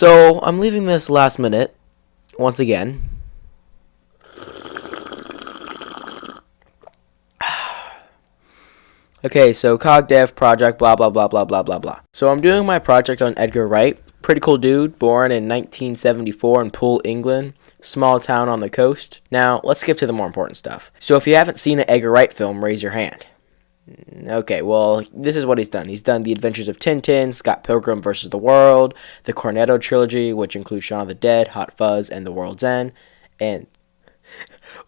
So, I'm leaving this last minute, once again. Okay, so Cog Dev Project, blah, blah, blah, blah, blah, blah, blah. So I'm doing my project on Edgar Wright. Pretty cool dude, born in 1974 in Poole, England. Small town on the coast. Now, let's skip to the more important stuff. So if you haven't seen an Edgar Wright film, raise your hand. Okay, well, this is what he's done. He's done The Adventures of Tintin, Scott Pilgrim vs. the World, the Cornetto trilogy, which includes Shaun of the Dead, Hot Fuzz, and The World's End. And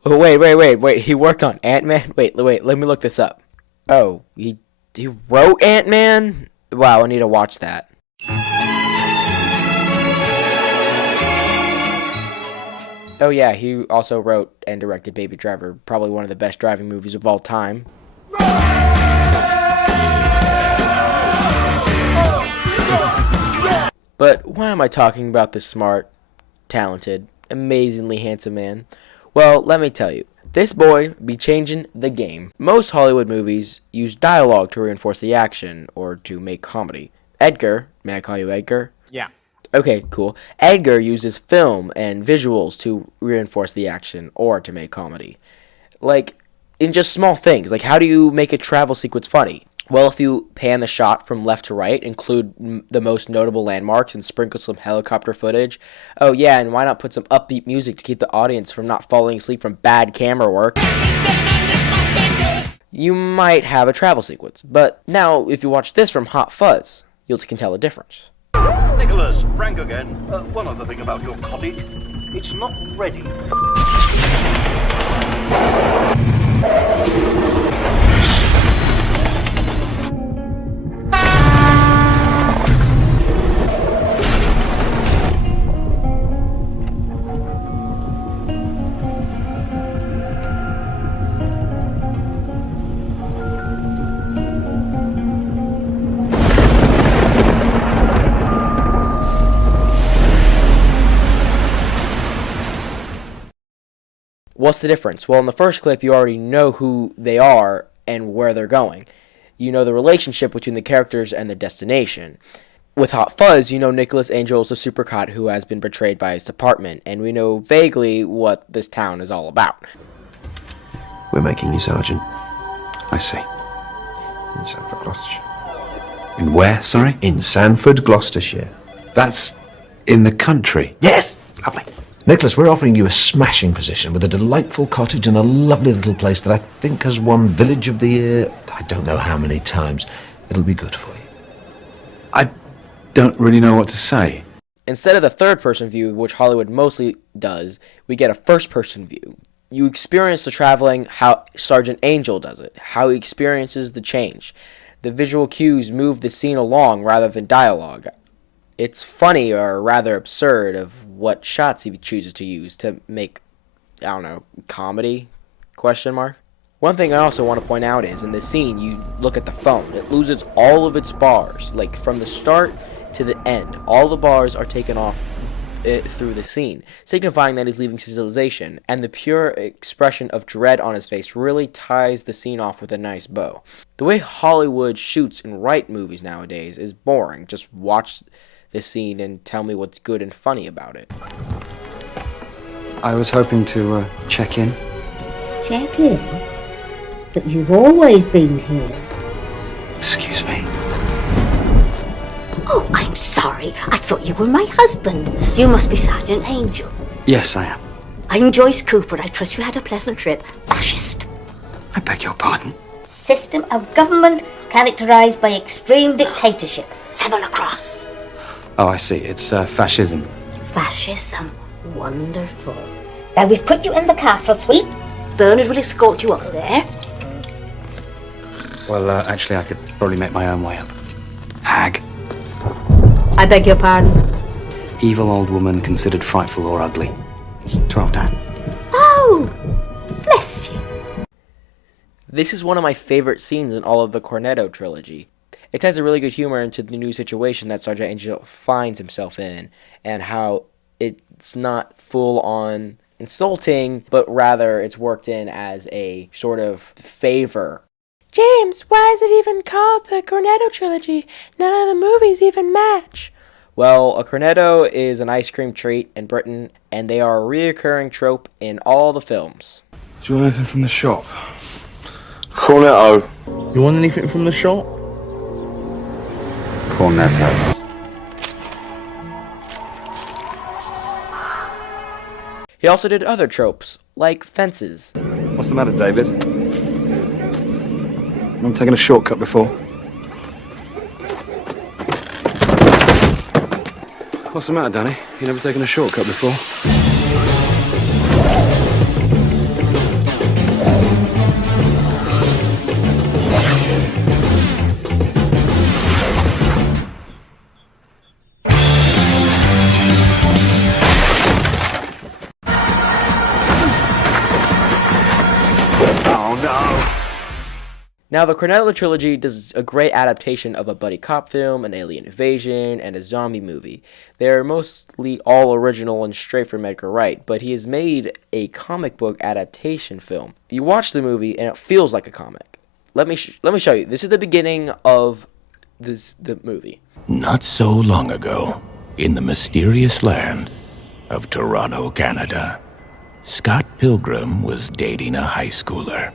wait. He worked on Ant-Man? Wait, let me look this up. Oh, he wrote Ant-Man? Wow, I need to watch that. Oh yeah, he also wrote and directed Baby Driver, probably one of the best driving movies of all time. But why am I talking about this smart, talented, amazingly handsome man? Well, let me tell you. This boy be changing the game. Most Hollywood movies use dialogue to reinforce the action or to make comedy. Edgar, may I call you Edgar? Yeah. Okay, cool. Edgar uses film and visuals to reinforce the action or to make comedy. Like, in just small things. Like, how do you make a travel sequence funny? Well, if you pan the shot from left to right, include the most notable landmarks, and sprinkle some helicopter footage. Oh yeah, and why not put some upbeat music to keep the audience from not falling asleep from bad camera work? You might have a travel sequence. But now, if you watch this from Hot Fuzz, you can tell the difference. Nicholas, Frank again. One other thing about your cottage. It's not ready. What's the difference? Well, in the first clip, you already know who they are and where they're going. You know the relationship between the characters and the destination. With Hot Fuzz, you know Nicholas Angel is a supercot who has been betrayed by his department, and we know vaguely what this town is all about. We're making you sergeant. I see. In Sanford, Gloucestershire. In where, sorry? In Sanford, Gloucestershire. That's in the country. Yes! Lovely. Nicholas, we're offering you a smashing position with a delightful cottage in a lovely little place that I think has won Village of the Year I don't know how many times. It'll be good for you. I don't really know what to say. Instead of the third-person view, which Hollywood mostly does, we get a first-person view. You experience the traveling how Sergeant Angel does it, how he experiences the change. The visual cues move the scene along rather than dialogue. It's funny, or rather absurd, of what shots he chooses to use to make, I don't know, comedy? Question mark? One thing I also want to point out is, in this scene, you look at the phone. It loses all of its bars, like from the start to the end. All the bars are taken off through the scene, signifying that he's leaving civilization, and the pure expression of dread on his face really ties the scene off with a nice bow. The way Hollywood shoots and writes movies nowadays is boring. Just watch this scene and tell me what's good and funny about it. I was hoping to check in. Check in? But you've always been here. Excuse me. Oh, I'm sorry. I thought you were my husband. You must be Sergeant Angel. Yes, I am. I'm Joyce Cooper. I trust you had a pleasant trip. Fascist. I beg your pardon. System of government characterized by extreme dictatorship. 7 across. Oh, I see. It's fascism. Fascism. Wonderful. Now we've put you in the castle suite. Bernard will escort you up there. Well, actually, I could probably make my own way up. Hag. I beg your pardon. Evil old woman considered frightful or ugly. It's 12 down. Oh, bless you. This is one of my favorite scenes in all of the Cornetto trilogy. It ties a really good humor into the new situation that Sergeant Angel finds himself in, and how it's not full-on insulting, but rather it's worked in as a sort of favor. James, why is it even called the Cornetto trilogy? None of the movies even match. Well, a cornetto is an ice cream treat in Britain, and they are a reoccurring trope in all the films. Do you want anything from the shop? Cornetto. You want anything from the shop? Cornetto. He also did other tropes, like fences. What's the matter, David? Not taken a shortcut before? What's the matter, Danny? You never taken a shortcut before? Now, the Cornetto trilogy does a great adaptation of a buddy cop film, an alien invasion, and a zombie movie. They're mostly all original and straight from Edgar Wright, but he has made a comic book adaptation film. You watch the movie, and it feels like a comic. Let me show you. This is the beginning of the movie. Not so long ago, in the mysterious land of Toronto, Canada, Scott Pilgrim was dating a high schooler.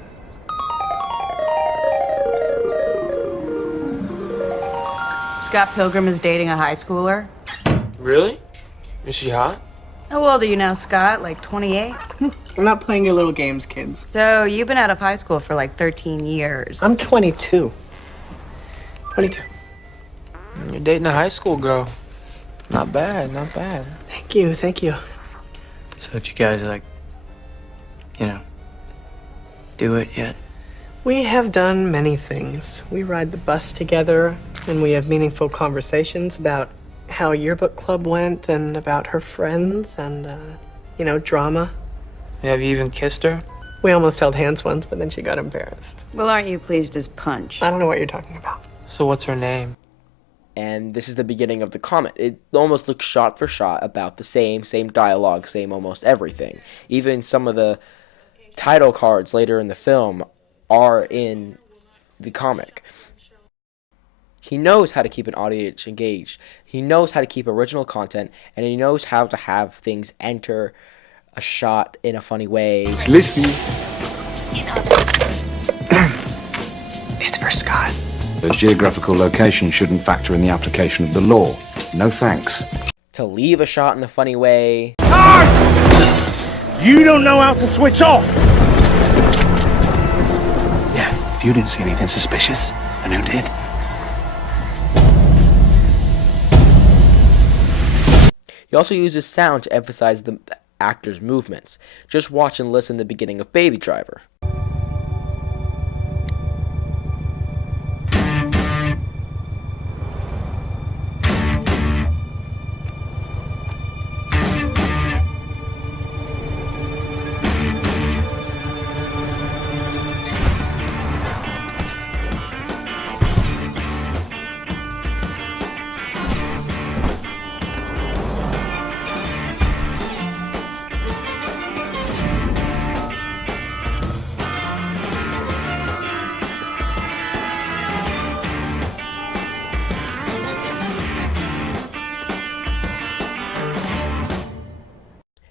Scott Pilgrim is dating a high schooler? Really? Is she hot? How old are you now, Scott? Like 28? I'm not playing your little games, kids. So you've been out of high school for like 13 years. I'm 22. 22. You're dating a high school girl. Not bad, not bad. Thank you, thank you. So did you guys, like, do it yet? We have done many things. We ride the bus together, and we have meaningful conversations about how yearbook club went and about her friends and, drama. Have you even kissed her? We almost held hands once, but then she got embarrassed. Well, aren't you pleased as punch? I don't know what you're talking about. So what's her name? And this is the beginning of the comic. It almost looks shot for shot about the same dialogue, same almost everything. Even some of the title cards later in the film are in the comic. He knows how to keep an audience engaged. He knows how to keep original content, and he knows how to have things enter a shot in a funny way. Listen. It's for Scott. The geographical location shouldn't factor in the application of the law. No thanks. To leave a shot in a funny way. You don't know how to switch off. Yeah, if you didn't see anything suspicious, then who did? He also uses sound to emphasize the actor's movements. Just watch and listen to the beginning of Baby Driver.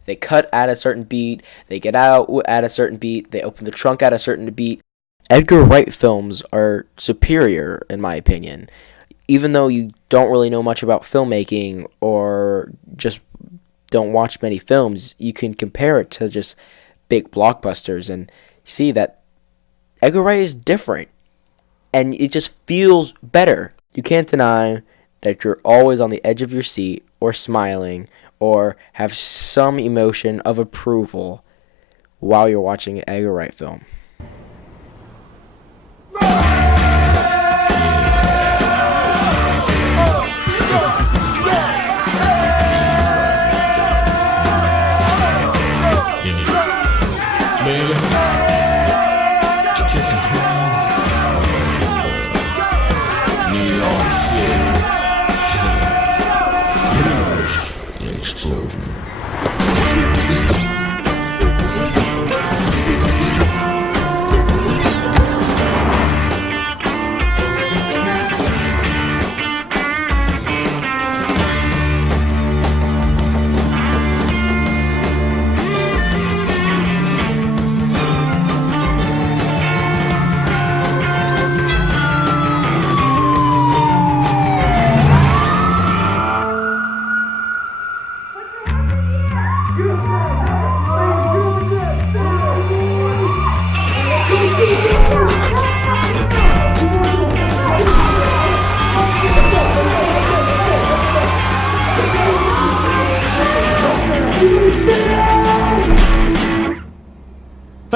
They cut at a certain beat, they get out at a certain beat, they open the trunk at a certain beat. Edgar Wright films are superior, in my opinion. Even though you don't really know much about filmmaking or just don't watch many films, you can compare it to just big blockbusters and see that Edgar Wright is different. And it just feels better. You can't deny that you're always on the edge of your seat or smiling or have some emotion of approval while you're watching an Edgar Wright film.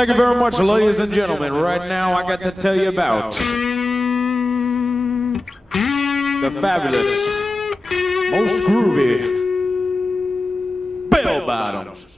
Thank you very much, ladies and gentlemen. Right now, I got to tell you about the fabulous, most groovy bell bottoms.